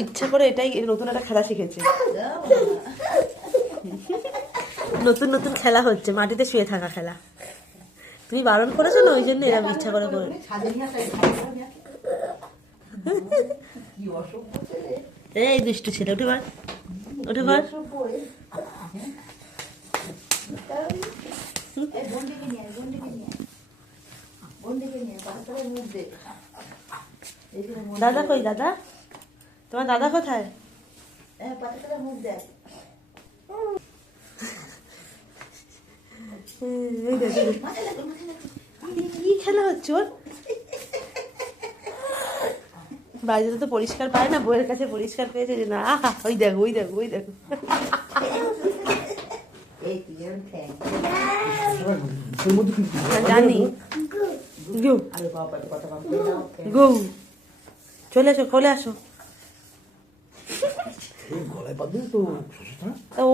ইচ্ছা করে এটাই নতুন একটা খেলা শিখেছে। নতুন নতুন খেলা হচ্ছে, মাটিতে শুয়ে থাকা খেলা। তুমি বারণ করেছো না, ওই জন্য এরকম ইচ্ছা করে করে। এই দুষ্টু ছেলে, উঠে বার, উঠে বার। দাদা কই? দাদা, তোমার দাদা কোথায়? কি খেলা হচ্ছে ওর? বাড়িতে তো পরিষ্কার পায় না, বইয়ের কাছে পরিষ্কার পেয়েছে যে না। আহা, ওই দেখো, ওই দেখো, ওই দেখো। জানি গো, চলে আসো, কোলে আসো।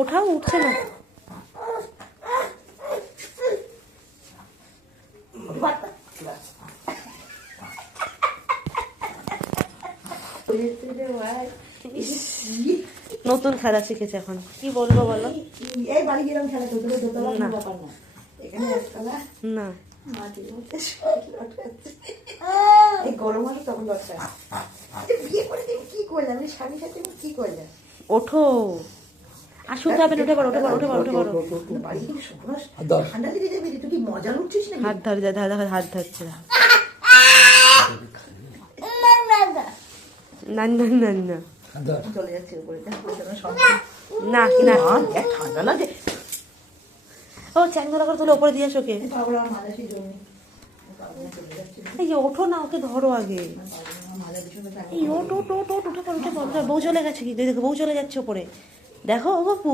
ওঠাও, উঠছে না। নতুন খেলা শিখেছে এখন, কি বলবো বলো? এই বাড়ি গেলাম খেলা করতে, না এখানে একতলা না, মাটির মধ্যে এই গরম হলো তখন দরকার। বিয়ে করে তুমি কি করলে? আমি স্বামীর সাথে কি করলে? ওঠো, আর শুনতে হবে না, উঠে পড়ো, উঠে পড়ো, উঠে পড়ো, উঠে পড়ো। ঠান্ডা লেগে যাবে, তুই কি মজা লুটছিস না? হাত ধরে যায়, দাদা হাত ধরছে। না না না না, চলে যাচ্ছে উপরে, না না, ঠান্ডা লাগে। ও চ্যাংদোলা করে তুলে ওপরে দিয়ে আসো। কে? এই যে ওঠো না, ওকে ধরো আগে। এই ওঠ ওঠ ওঠ ওঠ, উঠে পড়ো, উঠে পড়ো। বউ চলে গেছে কি? দেখো বউ চলে যাচ্ছে ওপরে, দেখো। ও বাপু,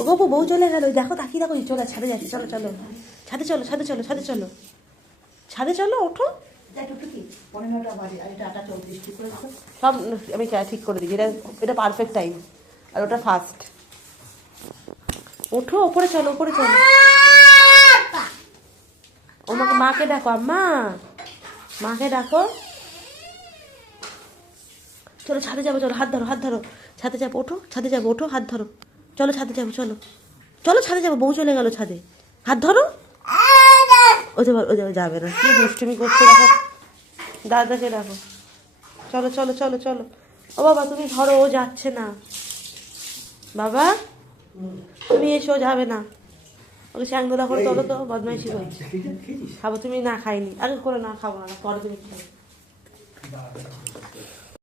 ও বাপু, বউ চলে গেল, দেখো, তাকিয়ে দেখো, চলে ছাদে যাচ্ছে। চলো চলো, ছাদে চলো, ছাদে চলো, ছাদে চলো, ছাদে চলো, ওঠো। সব আমি ঠিক করে দিই, এটা এটা পারফেক্ট টাইম, আর ওটা ফার্স্ট। ওঠো, ওপরে চলো, ওপরে চলো। ওমাকে, মাকে ডাকো, আম্মা, মাকে ডাকো। চলো ছাদে যাবো, চলো, হাত ধরো, হাত ধরো, ছাদে যাবো, ওঠো, ছাদে যাবো, ওঠো, হাত ধরো, চলো ছাদে যাবো, চলো চলো ছাদে যাবো, বউ চলে গেল ছাদে, হাত ধরো। ও যাবে না, কি দুষ্টুমি করছে, দেখো, দাদাকে ডাকো। চলো চলো চলো চলো। ও বাবা, তুমি ধরো, ও যাচ্ছে না। বাবা, তুমি এসো, যাবে না। ওকে চ্যাংদোলা করে তোলো তো, বদমাইশি করছি। খাবো? তুমি না, খাইনি, আগে করে না, খাবো না, পরে তুমি খাবে।